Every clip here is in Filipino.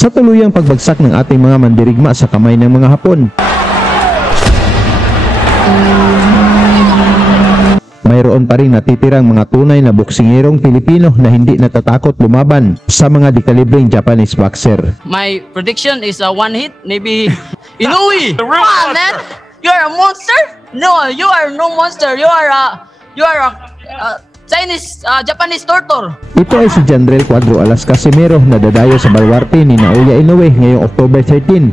Sa tuluyang pagbagsak ng ating mga mandirigma sa kamay ng mga Hapon, mayroon pa rin natitirang mga tunay na boksingерong Pilipino na hindi natatakot lumaban sa mga dekalibreng Japanese boxer. My prediction is a one hit, maybe Inoue. Come on, man! You are a monster? No, you are no monster. You are a Chinese, Japanese torture. Ito ay si Jandrel Cuadro Alas Casimero na dadayo sa baluarte ni Naoya Inoue ngayong October 13.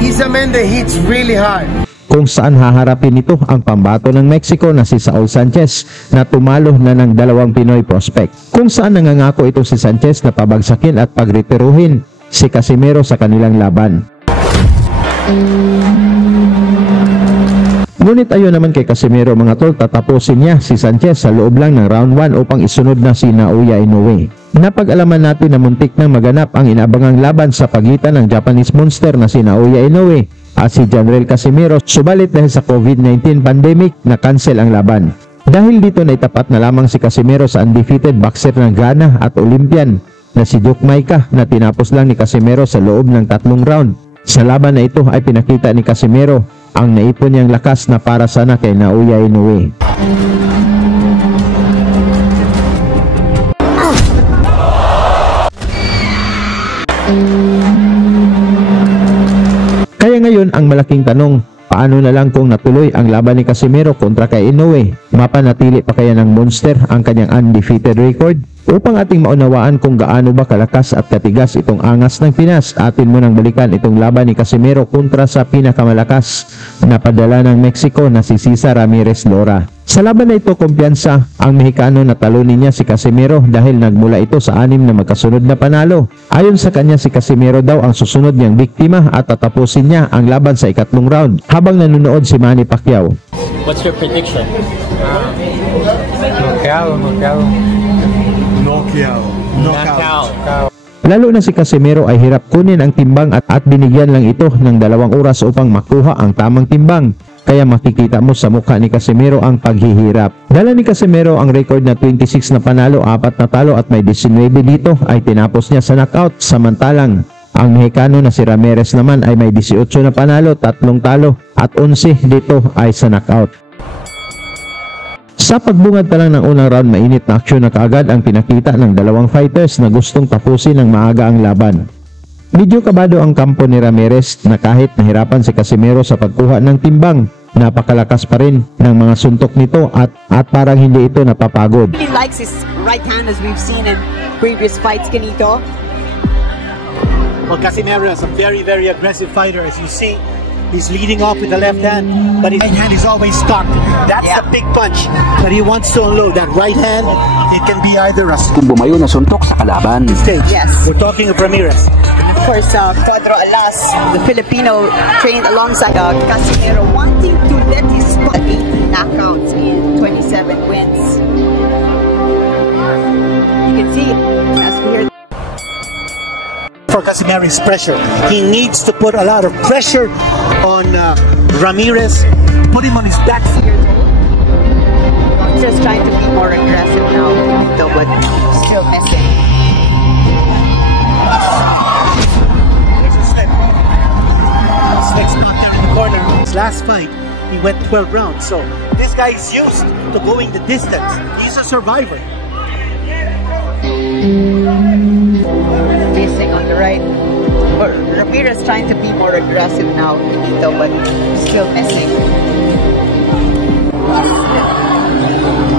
He's a man that hits really hard. Kung saan haharapin nito ang pambato ng Mexico na si Saul Sanchez na tumalo na ng dalawang Pinoy prospect. Kung saan nangangako ito si Sanchez na pabagsakin at pagretiruhin si Casimero sa kanilang laban. Ngunit ayon naman kay Casimero mga tol, tatapusin niya si Sanchez sa loob lang ng round 1 upang isunod na si Naoya Inoue. Napag-alaman natin na muntik nang maganap ang inaabangang laban sa pagitan ng Japanese monster na si Naoya Inoue at si Jandrel Casimero, subalit dahil sa COVID-19 pandemic na cancel ang laban. Dahil dito na itapat na lamang si Casimero sa undefeated boxer ng Ghana at Olympian na si Duke Maika na tinapos lang ni Casimero sa loob ng 3 round. Sa laban na ito ay pinakita ni Casimero ang naipon niyang lakas na para sana kay Naoya Inoue. Kaya ngayon ang malaking tanong, paano na lang kung natuloy ang laban ni Casimero kontra kay Inoue? Mapanatili pa kaya ng monster ang kanyang undefeated record? Upang ating maunawaan kung gaano ba kalakas at katigas itong angas ng Pinas, atin munang balikan itong laban ni Casimero kontra sa pinakamalakas na padala ng Mexico na si Cesar Ramirez Lora. Sa laban na ito, kumpiyansa ang Mexicano na talunin niya si Casimero dahil nagmula ito sa 6 na magkasunod na panalo. Ayon sa kanya, si Casimero daw ang susunod niyang biktima at tatapusin niya ang laban sa 4th round habang nanonood si Manny Pacquiao. What's your prediction? Knockout. Lalo na si Casimero ay hirap kunin ang timbang at binigyan lang ito ng 2 oras upang makuha ang tamang timbang. Kaya makikita mo sa mukha ni Casimero ang paghihirap. Dala ni Casimero ang record na 26 na panalo, 4 na talo at may 19 dito ay tinapos niya sa knockout. Samantalang ang Mexicano na si Ramirez naman ay may 18 na panalo, 3 talo at 11 dito ay sa knockout. Sa pagbungad pa lang ng unang round, mainit na aksyon na kaagad ang pinakita ng dalawang fighters na gustong tapusin ng maaga ang laban. Medyo kabado ang kampo ni Ramirez na kahit nahirapan si Casimero sa pagkuha ng timbang, napakalakas pa rin ng mga suntok nito at parang hindi ito napapagod. He likes his right hand as we've seen in previous fights, Kenito. Well, Casimero is a very aggressive fighter. As you see, he's leading off with the left hand, but his right hand is always cocked. That's the big punch that he wants to unload. That right hand, it can be either a bumayo na suntok sa kalaban. Yes. We're talking of Ramirez. Of course, Cuadro Alas, the Filipino, trained alongside Casimero, wanting to let his 18 knockouts in 27 wins. You can see as we hear. For Casimero's pressure, he needs to put a lot of pressure on Ramirez, put him on his back. Just trying to be more aggressive now, though, but still missing. There's a slip. Slick spot there in the corner. His last fight, he went 12 rounds. So this guy is used to going the distance. He's a survivor. Missing on the right. Ramirez trying to be more aggressive now, Benito, but still missing.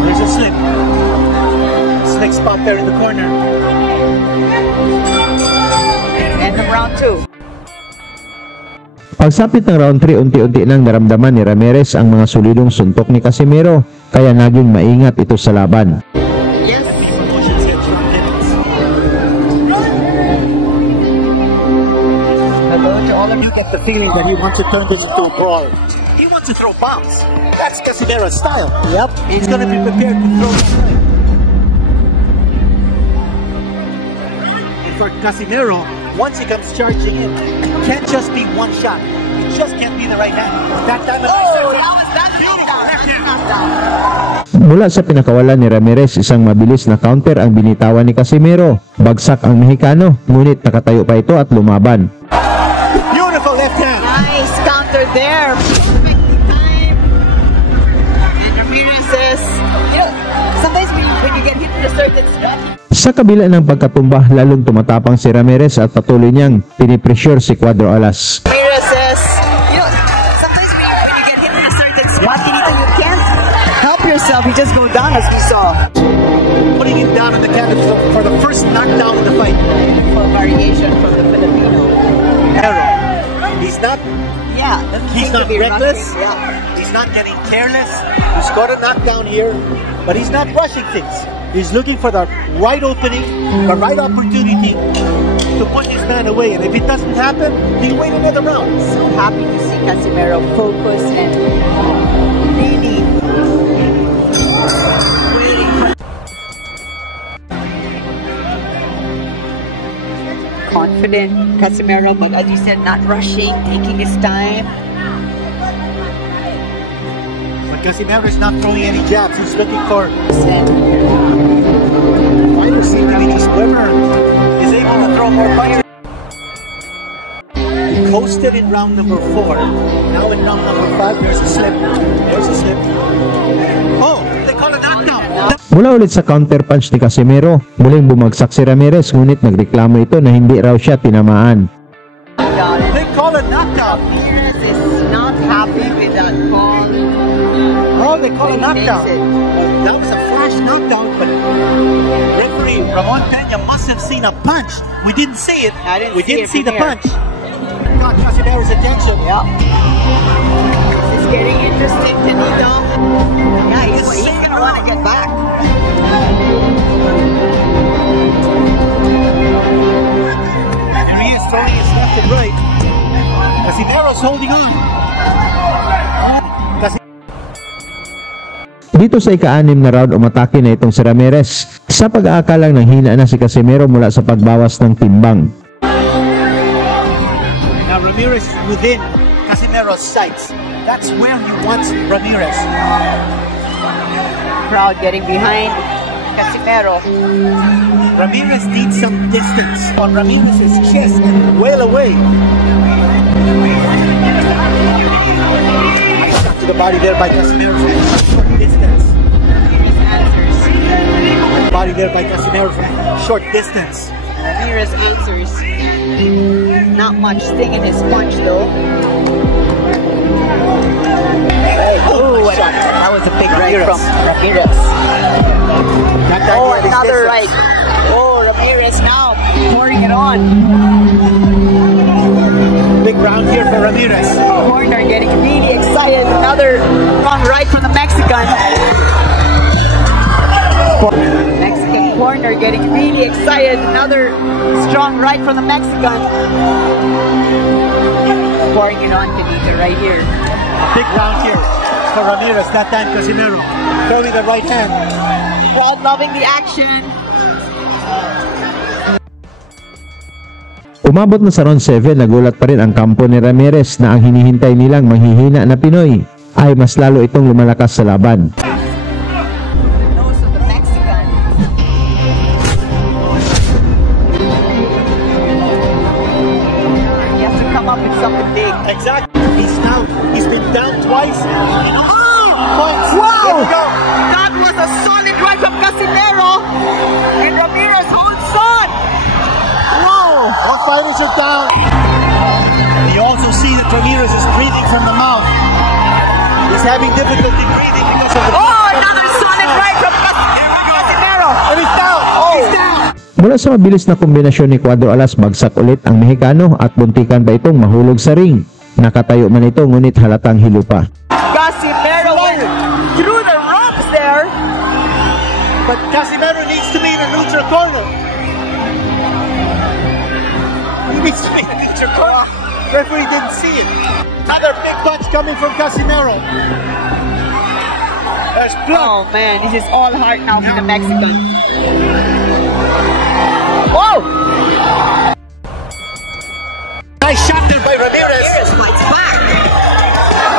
There's a slip. Slick spot there in the corner. And the round 2. Pagsapit ng round 3, unti-unti nang naramdaman ni Ramirez ang mga solidong suntok ni Casimero, kaya naging maingat ito sa laban. Yes. You get the feeling that he wants to turn this into a brawl. He wants to throw bombs. That's Casimero's style. Yep. He's going to be prepared to throw. And for Casimero, once he comes charging in, it can't just be one shot. It just can't be the right hand. That time, Oh, that was knockdown. Mula sa pinakawalan ni Ramirez, isang mabilis na counter ang binitawan ni Casimero. Bagsak ang Mexicano, ngunit nakatayo pa ito at lumaban. Beautiful left hand. Nice counter there. Time. And Ramirez is, sometimes when you get hit with a certain strike. Sa kabila ng pagkatumba, lalong tumatapang si Ramirez at patuloy niyang pinipressure si Cuadro Alas. Ramirez is, sometimes when you get hit with a certain spot, you can't help yourself. You just go down as we saw. Putting him down on the canvas for the first knockdown of the fight. Full variation from the Filipino. He's not He's not reckless. Rushing, yeah. He's not getting careless. He's got a knockdown here, but he's not rushing things. He's looking for the right opening, the right opportunity to put his man away. And if it doesn't happen, he'll wait another round. So happy to see Casimero focus and really waiting for confident Casimero, but as you said, not rushing, taking his time. But Casimero is not throwing any jabs. He's looking for And fighters seem to be just whoever is able to throw more punches. He coasted in round number 4. Now in round number 5, there's a slip. There's a slip. Oh, they call a knockdown. Mula ulit sa counter punch ni Casimero, muling bumagsak si Ramirez, ngunit nagreklamo ito na hindi raw siya tinamaan. They call a knockdown. Ramirez is not happy with that call. Oh, they call a knockdown. That was a flash knockdown, but referee Ramon Peña must have seen a punch. We didn't see it. We didn't see the punch. Got Casimero's attention. Yeah. It's getting interesting, Tenito. Yeah, he's gonna want to get back. Here he is throwing his left and right. Casimero's holding on. Dito sa ika-6 na round, umatake na itong si Ramirez. Sa pag-aakalang nanghina na si Casimero mula sa pagbawas ng timbang. Now Ramirez is within Casimero's sights. That's where he wants Ramirez. Crowd getting behind Casimero. Ramirez needs some distance on Ramirez's chest and well away. Shot to the body there by Casimero. Short distance. Body there by Casimero from short distance. Ramirez answers. Not much sting in his punch though. Oh, that was a big right from Ramirez. Oh, another right. Oh, Ramirez now pouring it on. Big round here for Ramirez. Corner getting really excited. Another strong right from the Mexican. Mexican corner getting really excited. Another strong right from the Mexican. Pouring it on Benito right here. Big round here for Ramirez. That time Casimero throwing the right hand. Crowd loving the action. Umabot na sa round 7, nagulat pa rin ang kampo ni Ramirez na ang hinihintay nilang manghihina na Pinoy ay mas lalo itong lumalakas sa laban. Nose of the Mexican. He has to come up with something big. Exactly. He's been down twice. And points. Wow! Here we go. That was a solid right from Casimero. And Ramirez holds on. Wow! All fighters are down. You also see that Ramirez is breathing from the mouth. He's having difficulty breathing because of the... Oh, another solid right from Casimero. And he's down. Oh. He's down. Mula sa mabilis na kombinasyon ni Cuadro Alas, bagsak ulit ang Mexicano at buntikan pa itong mahulog sa ring. Nakatayo man ito, ngunit halatang hilo pa. Casimero went through the ropes there. But Casimero needs to be in a neutral corner. He needs to be in a neutral corner. Referee didn't see it. Another big punch coming from Casimero. There's blood. Oh man, this is all heart now for the Mexican. Whoa! Nice shot there by Ramirez. Ramirez fights back.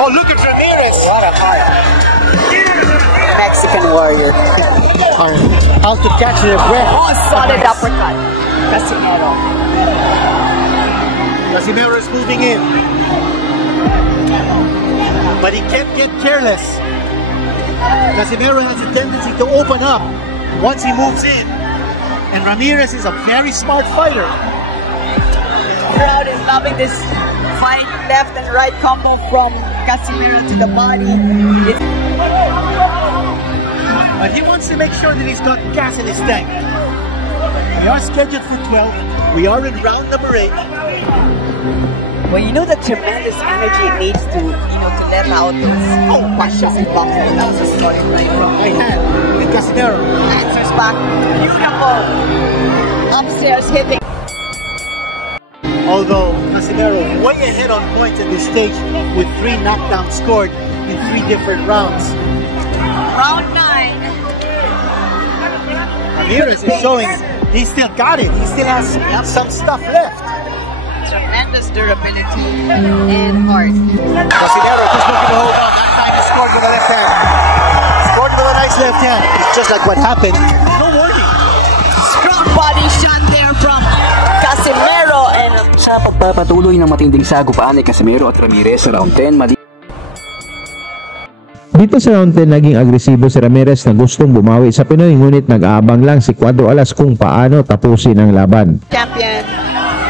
Oh, look at Ramirez. What a heart. Mexican American Warrior. How to catch their breath. Oh, solid uppercut. Casimero. Casimero is moving in. But he can't get careless. Casimero has a tendency to open up once he moves in. And Ramirez is a very smart fighter. Crowd is loving this fight. Left and right combo from Casimero to the body. But he wants to make sure that he's got gas in his tank. We are scheduled for 12. We are in round number 8. Well, you know the tremendous energy it needs to, to let out those passions and boxing. That was a solid right from Right hand with Casimero. answers back. Beautiful. Upstairs hitting. Although Casimero way ahead on points at this stage with 3 knockdowns scored in 3 different rounds. Round 9. Ramirez is showing he still got it. He still has some stuff left. Tremendous durability and heart. Casimero just looking to hold on. That time he scored with a left hand. Scored with a nice left hand. It's just like what happened. No warning. Strong body shot there from Casimero and Sa pagpapatuloy ng matinding sagupaan ni Casimero at Ramirez sa round 10, Dito sa round 10, naging agresibo si Ramirez na gustong bumawi sa Pinoy, ngunit nag-aabang lang si Cuadro Alas kung paano tapusin ang laban. champion.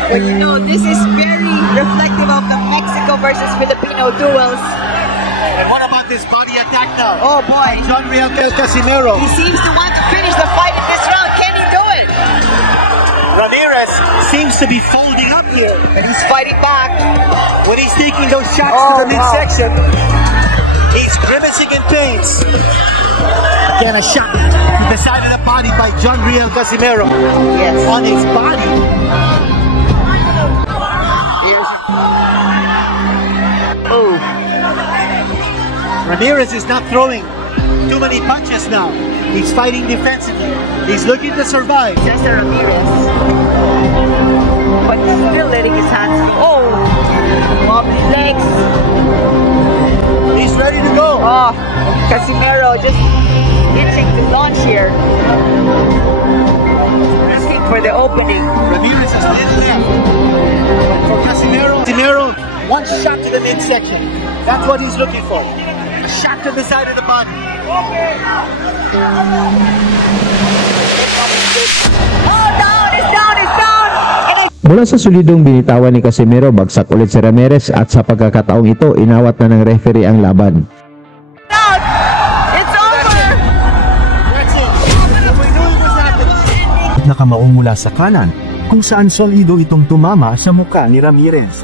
But this is very reflective of the Mexico versus Filipino duels. And what about this body attack now? Oh boy. John Riel Casimero. He seems to want to finish the fight in this round. Can he do it? Ramirez seems to be folding up here. But he's fighting back. When he's taking those shots Oh, to the midsection, he's grimacing in pains. Again, a shot to the side of the body by John Riel Casimero. Yes. On his body. Oh. Ramirez is not throwing too many punches now. He's fighting defensively. He's looking to survive. Cesar Ramirez. But he's still letting his hands go. Oh. Wobbly legs. He's ready to go. Oh. Casimero just itching to launch here. Looking for the opening. Ramirez is little left. For Casimero, one shot to the midsection. That's what he's looking for. A shot to the side of the body. Oh, down! It's down! It's down! Mula sa solidong binitawan ni Casimero, bagsak ulit si Ramirez at sa pagkakataong ito, inawat na ng referee ang laban. Down! It's over! That's it. What we knew was happening. Nakamaong mula sa kanan, kung saan solido itong tumama sa muka ni Ramirez.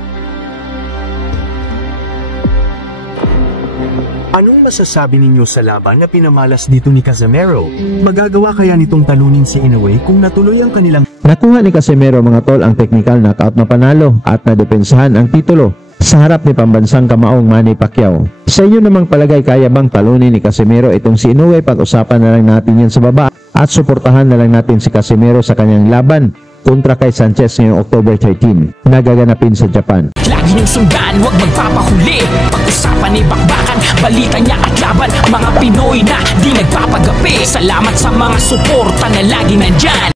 Anong masasabi ninyo sa laban na pinamalas dito ni Casimero? Magagawa kaya nitong talunin si Inoue kung natuloy ang kanilang... Nakuha ni Casimero mga tol ang technical knockout na panalo at nadepensahan ang titulo sa harap ni pambansang kamaong Manny Pacquiao. Sa inyo namang palagay, kaya bang talunin ni Casimero itong si Inoue? Pag-usapan na lang natin yan sa baba at suportahan na lang natin si Casimero sa kanyang laban kontra kay Sanchez ngayong October 13 na gaganapin sa Japan. Lagi niyong sundan, huwag magpapahuli. Pag-usapan ni bakbakan, balita niya at laban. Mga Pinoy na di nagpapagapi. Salamat sa mga suporta na lagi nandyan.